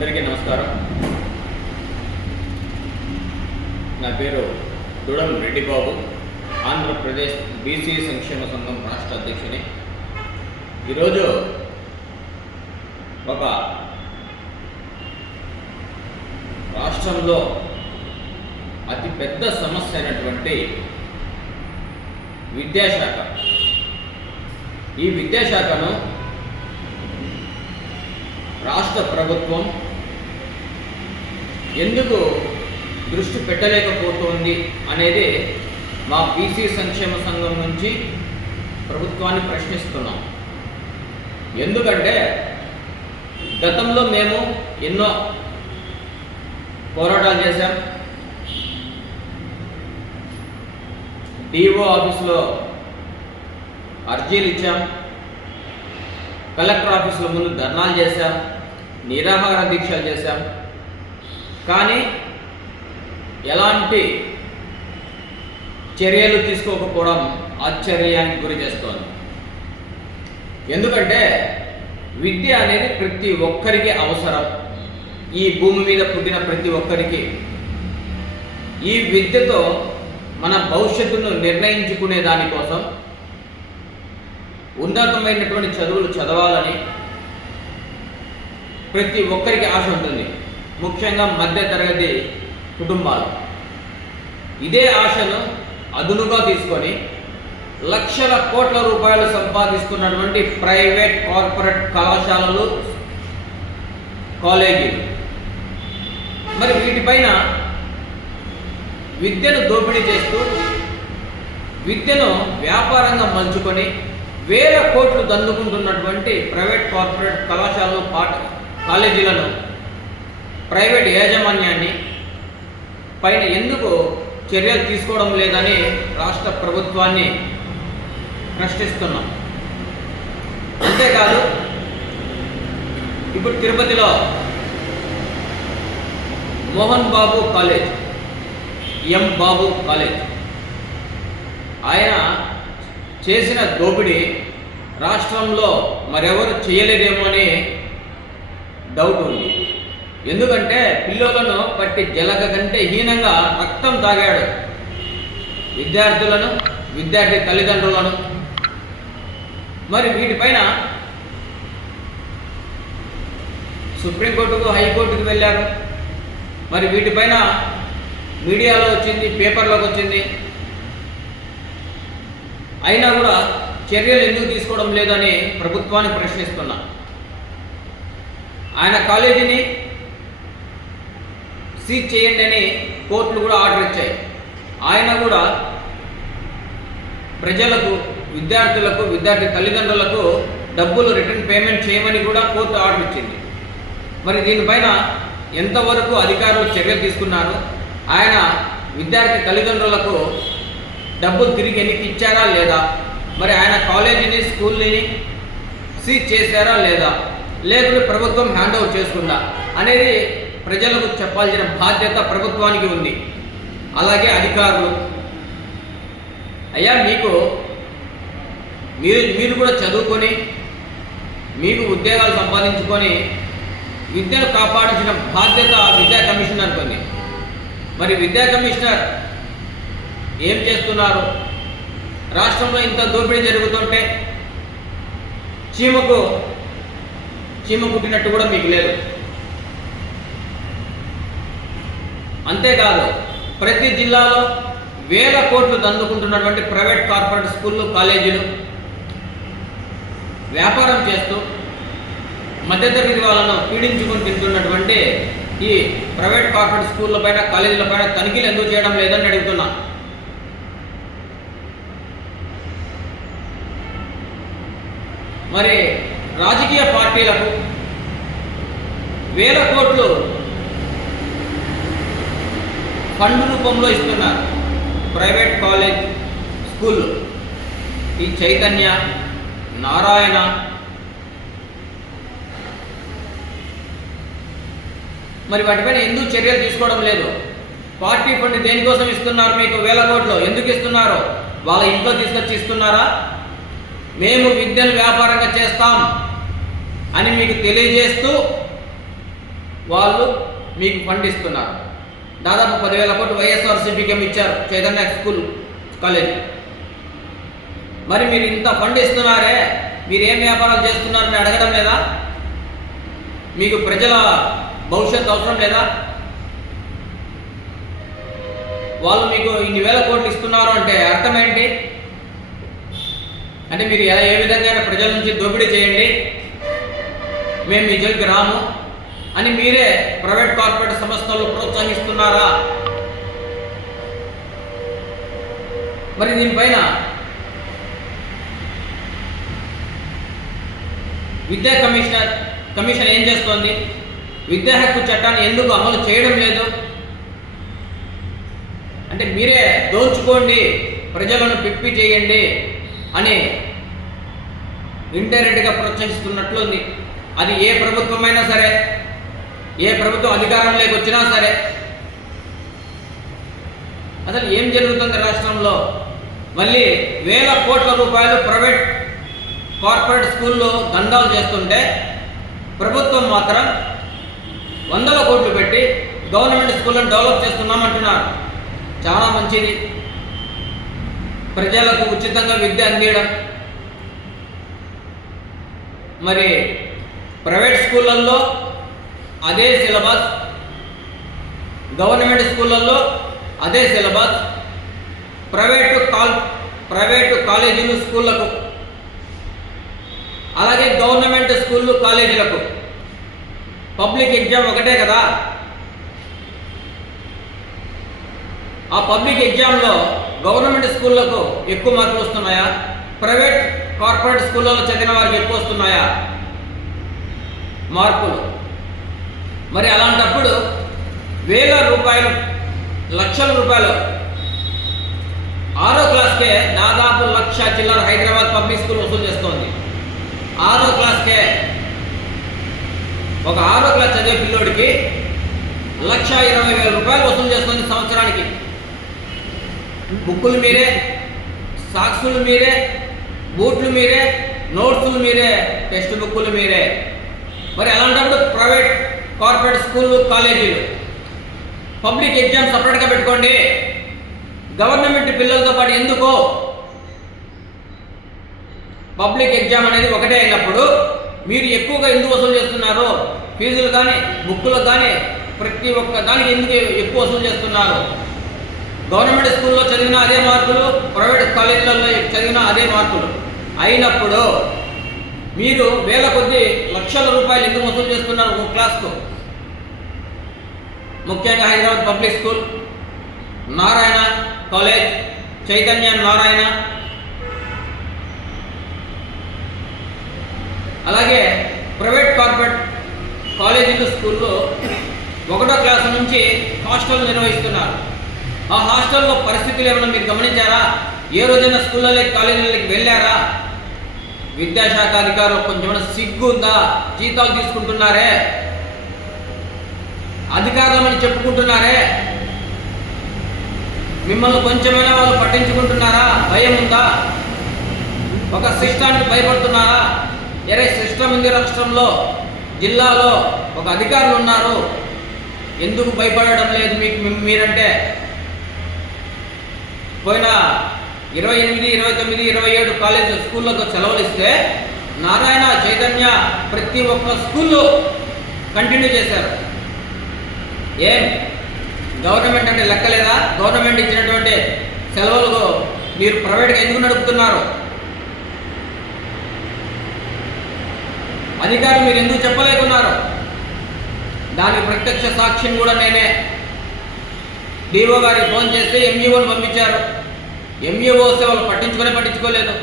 అందరికీ నమస్కారం. నా పేరు దుడం రెడ్డి బాబు, ఆంధ్రప్రదేశ్ బీసీ సంక్షేమ సంఘం రాష్ట్ర అధ్యక్షుని. ఈరోజు ఒక రాష్ట్రంలో అతిపెద్ద సమస్య అయినటువంటి విద్యాశాఖ, ఈ విద్యాశాఖను రాష్ట్ర ప్రభుత్వం ఎందుకు దృష్టి పెట్టలేకపోతుంది అనేది మా బీసీ సంక్షేమ సంఘం నుంచి ప్రభుత్వాన్ని ప్రశ్నిస్తున్నాం. ఎందుకంటే గతంలో మేము ఎన్నో పోరాటాలు చేశాం. డిఓ ఆఫీసులో అర్జీలు ఇచ్చాం, కలెక్టర్ ఆఫీసులో ముందు ధర్నాలు చేశాం, నిరాహార దీక్షలు చేశాం. కానీ ఎలాంటి చర్యలు తీసుకోకపోవడం ఆశ్చర్యానికి గురి చేస్తోంది. ఎందుకంటే విద్య అనేది ప్రతి ఒక్కరికి అవసరం. ఈ భూమి మీద పుట్టిన ప్రతి ఒక్కరికి ఈ విద్యతో మన భవిష్యత్తును నిర్ణయించుకునే దానికోసం ఉన్నతమైనటువంటి చదువులు చదవాలని ప్రతి ఒక్కరికి ఆశ ఉంటుంది, ముఖ్యంగా మధ్యతరగతి కుటుంబాలు. ఇదే ఆశను అదునుగా తీసుకొని లక్షల కోట్ల రూపాయలు సంపాదిస్తున్నటువంటి ప్రైవేట్ కార్పొరేట్ కళాశాలలు, కాలేజీలు, మరి వీటిపైన విద్యను దోపిడీ చేస్తూ విద్యను వ్యాపారంగా మలుచుకొని వేల కోట్లు దందుకుంటున్నటువంటి ప్రైవేట్ కార్పొరేట్ కళాశాలలు, కాలేజీలను, ప్రైవేట్ యాజమాన్యాన్ని పైన ఎందుకు చర్యలు తీసుకోవడం లేదని రాష్ట్ర ప్రభుత్వాన్ని ప్రశ్నిస్తున్నాం. అంతేకాదు, ఇప్పుడు తిరుపతిలో మోహన్ బాబు కాలేజ్, ఎం బాబు కాలేజ్, ఆయన చేసిన దోపిడీ రాష్ట్రంలో మరెవరు చేయలేదేమో అని డౌట్ ఉంది. ఎందుకంటే పిల్లలను పట్టి జలగ కంటే హీనంగా రక్తం తాగాడు విద్యార్థులను, విద్యార్థి తల్లిదండ్రులను. మరి వీటిపైన సుప్రీంకోర్టుకు, హైకోర్టుకు వెళ్ళారు. మరి వీటిపైన మీడియాలో వచ్చింది, పేపర్లోకి వచ్చింది. అయినా కూడా చర్యలు ఎందుకు తీసుకోవడం లేదని ప్రభుత్వాన్ని ప్రశ్నిస్తున్నా. ఆయన కాలేజీని సీజ్ చేయండి అని కోర్టులు కూడా ఆర్డర్ ఇచ్చాయి. ఆయన కూడా ప్రజలకు, విద్యార్థులకు, విద్యార్థి తల్లిదండ్రులకు డబ్బులు రిటర్న్ పేమెంట్ చేయమని కూడా కోర్టు ఆర్డర్ ఇచ్చింది. మరి దీనిపైన ఎంతవరకు అధికారులు చర్యలు తీసుకున్నారు? ఆయన విద్యార్థి తల్లిదండ్రులకు డబ్బులు తిరిగి ఎన్నికి ఇచ్చారా లేదా? మరి ఆయన కాలేజీని, స్కూల్ని సీజ్ చేశారా లేదా? లేకుంటే ప్రభుత్వం హ్యాండ్ ఓవర్ చేసుకుందా అనేది ప్రజలకు చెప్పాల్సిన బాధ్యత ప్రభుత్వానికి ఉంది. అలాగే అధికారులు, అయ్యా మీరు కూడా చదువుకొని మీకు ఉద్యోగాలు సంపాదించుకొని విద్యను కాపాడించిన బాధ్యత విద్యా కమిషనర్కి ఉంది. మరి విద్యా కమిషనర్ ఏం చేస్తున్నారు? రాష్ట్రంలో ఇంత దోపిడీ జరుగుతుంటే చీమ కుట్టినట్టు కూడా మీకు లేదు. అంతేకాదు, ప్రతి జిల్లాలో వేల కోట్లు దందుకుంటున్నటువంటి ప్రైవేట్ కార్పొరేట్ స్కూళ్ళు, కాలేజీలు వ్యాపారం చేస్తూ మధ్యతరగతి వాళ్ళను పీడించుకొని తింటున్నటువంటి ఈ ప్రైవేట్ కార్పొరేట్ స్కూళ్ళ పైన, కాలేజీల పైన తనిఖీలు ఎందుకు చేయడం లేదని అడుగుతున్నా. మరి రాజకీయ పార్టీలకు వేల కోట్లు ఫండ్ రూపంలో ఇస్తున్నారు. ప్రైవేట్ కాలేజ్, స్కూళ్ళు, ఈ చైతన్య, నారాయణ, మరి వాటిపైన ఎందుకు చర్యలు తీసుకోవడం లేదు? పార్టీ ఫండ్ దేనికోసం ఇస్తున్నారు? మీకు వేల కోట్లు ఎందుకు ఇస్తున్నారు? వాళ్ళ ఇంట్లో తీసుకొచ్చి ఇస్తున్నారా? మేము విద్యను వ్యాపారంగా చేస్తాం అని మీకు తెలియజేస్తూ వాళ్ళు మీకు ఫండ్ ఇస్తున్నారు. దాదాపు 10,000 కోట్లు వైఎస్ఆర్సీపీకి ఇచ్చారు చైతన్య స్కూల్ కాలేజ్. మరి మీరు ఇంత ఫండ్ ఇస్తున్నారే, మీరు ఏం వ్యాపారాలు చేస్తున్నారని అడగడం లేదా? మీకు ప్రజల భవిష్యత్తు అవసరం లేదా? వాళ్ళు మీకు ఇన్ని వేల కోట్లు ఇస్తున్నారు అంటే అర్థం ఏంటి? అంటే మీరు ఏ విధంగా ప్రజల నుంచి దోపిడీ చేయండి, మేము మీ జోలికి రాము అని మీరే ప్రైవేట్ కార్పొరేట్ సంస్థలు ప్రోత్సహిస్తున్నారా? మరి దీనిపైన విద్యా కమిషన్ ఏం చేస్తోంది? విద్యా హక్కు చట్టాన్ని ఎందుకు అమలు చేయడం లేదు? అంటే మీరే దోచుకోండి, ప్రజలను పిప్పి చేయండి అని ఇండైరెక్ట్గా ప్రోత్సహిస్తున్నట్లుంది. అది ఏ ప్రభుత్వమైనా సరే, ఏ ప్రభుత్వం అధికారంలోకి వచ్చినా సరే. అసలు ఏం జరుగుతుంది రాష్ట్రంలో? మళ్ళీ వేల కోట్ల రూపాయలు ప్రైవేట్ కార్పొరేట్ స్కూల్లో దందాలు చేస్తుంటే ప్రభుత్వం మాత్రం వందల కోట్లు పెట్టి గవర్నమెంట్ స్కూళ్ళను డెవలప్ చేస్తున్నామంటున్నారు. చాలా మంచిది, ప్రజలకు ఉచితంగా విద్య అందించడం. మరి ప్రైవేట్ స్కూళ్ళల్లో అదే సిలబస్, గవర్నమెంట్ స్కూళ్ళల్లో అదే సిలబస్, ప్రైవేటు కాలేజీలు స్కూళ్ళకు, అలాగే గవర్నమెంట్ స్కూళ్ళు కాలేజీలకు పబ్లిక్ ఎగ్జామ్ ఒకటే కదా. ఆ పబ్లిక్ ఎగ్జామ్లో గవర్నమెంట్ స్కూళ్ళకు ఎక్కువ మార్కులు వస్తున్నాయా? ప్రైవేట్ కార్పొరేట్ స్కూళ్ళలో చదివిన వారికి ఎక్కువ వస్తున్నాయా మార్కులు? మరి అలాంటప్పుడు వేల రూపాయలు, లక్షల రూపాయలు 6వ క్లాస్కే దాదాపు 1,00,000 చిల్లర హైదరాబాద్ పబ్లిక్ స్కూల్ వసూలు చేస్తోంది. 6వ క్లాస్కే ఒక 6వ క్లాస్ చదివే పిల్లోడికి 1,20,000 రూపాయలు వసూలు చేస్తుంది సంవత్సరానికి. బుక్కులు మీరే, సాక్సులు మీరే, బూట్లు మీరే, నోట్సులు మీరే, టెక్స్ట్ బుక్కులు మీరే. మరి అలాంటప్పుడు ప్రైవేట్ కార్పొరేట్ స్కూళ్ళు కాలేజీలు పబ్లిక్ ఎగ్జామ్ సపరేట్గా పెట్టుకోండి. గవర్నమెంట్ పిల్లలతో పాటు ఎందుకో పబ్లిక్ ఎగ్జామ్ అనేది ఒకటే అయినప్పుడు మీరు ఎక్కువగా ఎందుకు వసూలు చేస్తున్నారు? ఫీజులు కానీ బుక్కులకు కానీ ప్రతి ఒక్క దానికి ఎందుకు ఎక్కువ వసూలు చేస్తున్నారు? గవర్నమెంట్ స్కూల్లో చదివిన అదే మార్కులు, ప్రైవేట్ కాలేజీలలో చదివిన అదే మార్కులు అయినప్పుడు మీరు వేల కొద్ది లక్షల రూపాయలు ఎందుకు వసూలు చేస్తున్నారు ఒక క్లాస్కు? ముఖ్యంగా Hyderabad public school, Narayana college, Chaitanya Narayana, అలాగే ప్రైవేట్ కార్పొరేట్ కాలేజీలు స్కూల్లో 1వ క్లాసు నుంచి హాస్టల్ నిర్వహిస్తున్నారు. ఆ హాస్టల్లో పరిస్థితులు ఏమైనా మీరు గమనించారా? ఏ రోజైనా స్కూళ్ళకి కాలేజీలకి వెళ్ళారా? విద్యాశాఖ అధికారులు కొంచెం సిగ్గు ఉందా? జీతాలు తీసుకుంటున్నారే, అధికారులమని చెప్పుకుంటున్నారే, మిమ్మల్ని కొంచెమైనా వాళ్ళు పట్టించుకుంటున్నారా? భయం ఉందా? ఒక సిస్టానికి భయపడుతున్నారా? ఎరే సిస్టమ్ ఉంది రాష్ట్రంలో, జిల్లాలో ఒక అధికారులు ఉన్నారు, ఎందుకు భయపడడం లేదు మీకు మీరంటే? పోయిన 28, 29, 27 కాలేజ్ స్కూళ్ళకు సెలవులు ఇస్తే నారాయణ, చైతన్య ప్రతి ఒక్క స్కూల్లో కంటిన్యూ చేశారు. ఏం గవర్నమెంట్ అంటే లెక్కలేదా? గవర్నమెంట్ ఇచ్చినటువంటి సెలవులకు మీరు ప్రైవేట్గా ఎందుకు నడుపుతున్నారు? అధికారులు మీరు ఎందుకు చెప్పలేకున్నారు? దానికి ప్రత్యక్ష సాక్ష్యం కూడా నేనే. డిఓ గారికి ఫోన్ చేస్తే ఎంఈఓని పంపించారు. ఎంఈఓ వస్తే వాళ్ళు పట్టించుకోలేదు.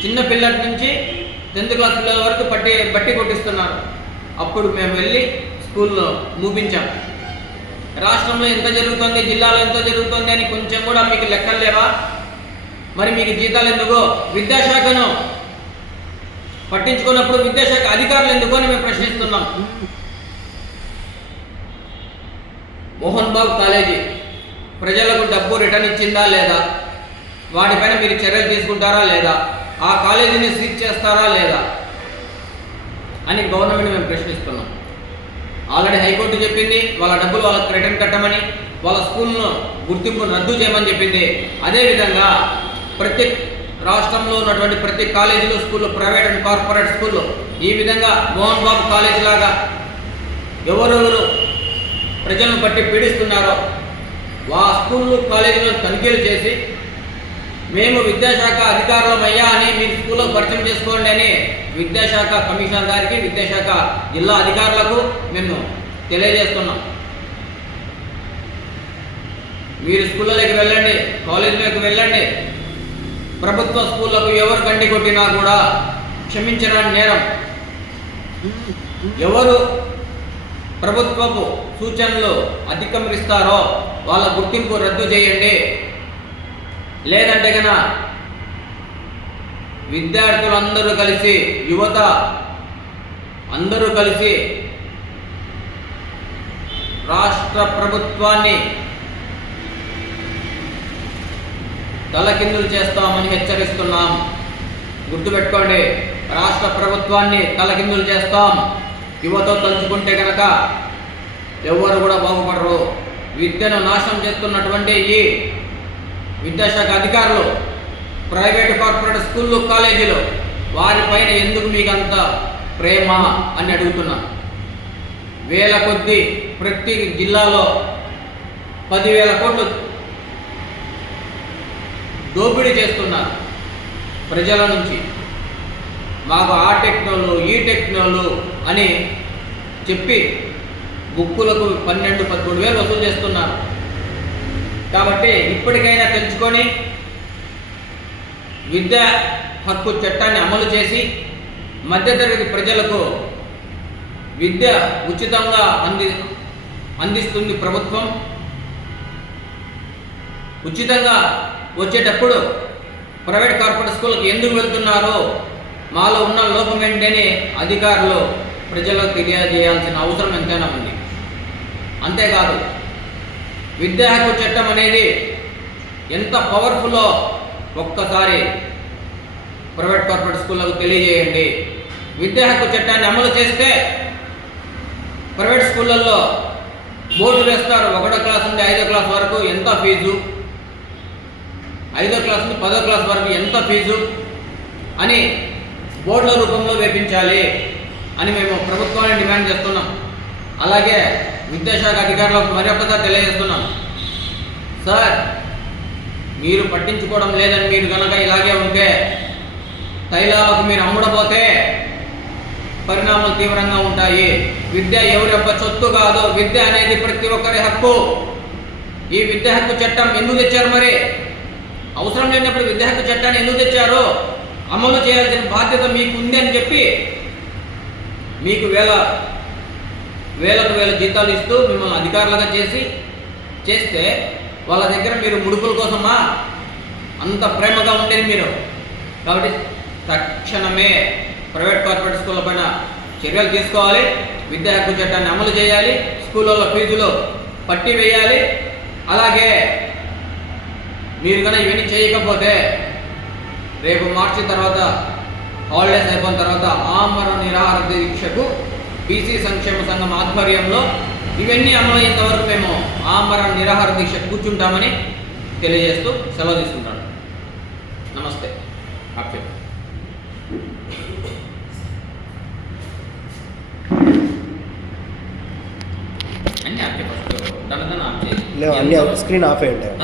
చిన్న పిల్లల నుంచి 10th క్లాస్ పిల్లల వరకు బట్టి కొట్టిస్తున్నారు. అప్పుడు మేము వెళ్ళి స్కూల్లో మూపించాం. రాష్ట్రంలో ఎంత జరుగుతుంది, జిల్లాలో ఎంత జరుగుతుంది అని కొంచెం కూడా మీకు లెక్కలు లేవా? మరి మీకు జీతాలు ఎందుకో? విద్యాశాఖను పట్టించుకున్నప్పుడు విద్యాశాఖ అధికారులు ఎందుకో అని మేము ప్రశ్నిస్తున్నాం. మోహన్ బాబు కాలేజీ ప్రజలకు డబ్బు రిటర్న్ ఇచ్చిందా లేదా? వాటిపైన మీరు చర్యలు తీసుకుంటారా లేదా? ఆ కాలేజీని సీజ్ చేస్తారా లేదా అని గవర్నమెంట్ మేము ప్రశ్నిస్తున్నాం. ఆల్రెడీ హైకోర్టు చెప్పింది వాళ్ళ డబ్బులు వాళ్ళకి రిటర్న్ కట్టమని, వాళ్ళ స్కూల్ను గుర్తింపును రద్దు చేయమని చెప్పింది. అదేవిధంగా ప్రతి రాష్ట్రంలో ఉన్నటువంటి ప్రతి కాలేజీలు, స్కూళ్ళు, ప్రైవేట్ అండ్ కార్పొరేట్ స్కూళ్ళు ఈ విధంగా మోహన్ బాబు కాలేజీ లాగా ఎవరెవరు ప్రజలను బట్టి పీడిస్తున్నారో ఆ స్కూళ్ళు, కాలేజీలను తనిఖీలు చేసి మేము విద్యాశాఖ అధికారులమయ్యా అని మీరు స్కూల్లో పరిచయం చేసుకోండి అని విద్యాశాఖ కమిషనర్ గారికి, విద్యాశాఖ జిల్లా అధికారులకు మేము తెలియజేస్తున్నాం. మీరు స్కూళ్ళలోకి వెళ్ళండి, కాలేజీలోకి వెళ్ళండి. ప్రభుత్వ స్కూళ్ళకు ఎవరు గండి కొట్టినా కూడా క్షమించరాని నేరం. ఎవరు ప్రభుత్వపు సూచనలు అతిక్రమిస్తారో వాళ్ళ గుర్తింపు రద్దు చేయండి. లేదంటే కనుక విద్యార్థులందరూ కలిసి, యువత అందరూ కలిసి రాష్ట్ర ప్రభుత్వాన్ని తలకిందులు చేస్తామని హెచ్చరిస్తున్నాం. గుర్తుపెట్టుకోండి, రాష్ట్ర ప్రభుత్వాన్ని తలకిందులు చేస్తాం. యువత తలుచుకుంటే కనుక ఎవరు కూడా బాగుపడరు. విద్యను నాశనం చేస్తున్నటువంటి ఈ విద్యాశాఖ అధికారులు, ప్రైవేటు కార్పొరేట్ స్కూళ్ళు, కాలేజీలు వారిపైన ఎందుకు మీకు అంత ప్రేమ అని అడుగుతున్నా. వేల కొద్దీ ప్రతి జిల్లాలో 10,000 కోట్లు దోపిడీ చేస్తున్నారు ప్రజల నుంచి. మాకు ఆ టెక్నాలు, ఈ టెక్నాలు అని చెప్పి బుక్కులకు 12-13 వేలు వసూలు చేస్తున్నారు. కాబట్టి ఇప్పటికైనా తెలుసుకొని విద్యా హక్కు చట్టాన్ని అమలు చేసి మధ్యతరగతి ప్రజలకు విద్య ఉచితంగా అందిస్తుంది ప్రభుత్వం. ఉచితంగా వచ్చేటప్పుడు ప్రైవేట్ కార్పొరేట్ స్కూళ్ళకి ఎందుకు వెళ్తున్నారో, మాలో ఉన్న లోపం ఏంటని అధికారులు ప్రజలకు తెలియజేయాల్సిన అవసరం ఎంతైనా ఉంది. అంతేకాదు, విద్యా హక్కు చట్టం అనేది ఎంత పవర్ఫుల్లో ఒక్కసారి ప్రైవేట్ కార్పొరేట్ స్కూళ్ళకు తెలియజేయండి. విద్యా హక్కు చట్టాన్ని అమలు చేస్తే ప్రైవేట్ స్కూళ్ళల్లో బోర్డు వేస్తారు. 1వ క్లాస్ నుండి 5వ క్లాస్ వరకు ఎంత ఫీజు, 5వ క్లాస్ నుండి 10వ క్లాస్ వరకు ఎంత ఫీజు అని బోర్డుల రూపంలో వేపించాలి అని మేము ప్రభుత్వాన్ని డిమాండ్ చేస్తున్నాం. అలాగే విద్యాశాఖ అధికారులకు మరొకసారి తెలియజేస్తున్నాం. సార్, మీరు పట్టించుకోవడం లేదని మీరు కనుక ఇలాగే ఉంటే, తైలాలకు మీరు అమ్ముడపోతే పరిణామాలు తీవ్రంగా ఉంటాయి. విద్య ఎవరి యొక్క సొత్తు కాదు. విద్య అనేది ప్రతి ఒక్కరి హక్కు. ఈ విద్యా హక్కు చట్టం ఎందుకు తెచ్చారు? మరి అవసరం లేనప్పుడు విద్యా హక్కు చట్టాన్ని ఎందుకు తెచ్చారు? అమలు చేయాల్సిన బాధ్యత మీకు ఉంది అని చెప్పి మీకు వేలకు వేల జీతాలు ఇస్తూ మిమ్మల్ని అధికారులుగా చేస్తే వాళ్ళ దగ్గర మీరు ముడుపుల కోసమా అంత ప్రేమగా ఉండేది మీరు? కాబట్టి తక్షణమే ప్రైవేట్ కార్పొరేట్ స్కూళ్ళ పైన చర్యలు తీసుకోవాలి. విద్యా హక్కు చట్టాన్ని అమలు చేయాలి. స్కూళ్ళల్లో ఫీజులు పట్టి వేయాలి. అలాగే మీరు కనుక ఇవన్నీ చేయకపోతే రేపు మార్చి తర్వాత హాలిడేస్ అయిపోయిన తర్వాత ఆమరణ నిరాహార దీక్షకు బీసీ సంక్షేమ సంఘం ఆధ్వర్యంలో ఇవన్నీ అమలయ్యేంత వరకు మేము ఆమరణ నిరాహార దీక్ష కూర్చుంటామని తెలియజేస్తూ సెలవు తీసుకుంటాను. నమస్తే. ఆప్తే అన్నీ ఆప్తే ఫస్ట్ దాని ఆప్ చేయాలి. స్క్రీన్ ఆఫ్ అయ్యి ఉంటాయి.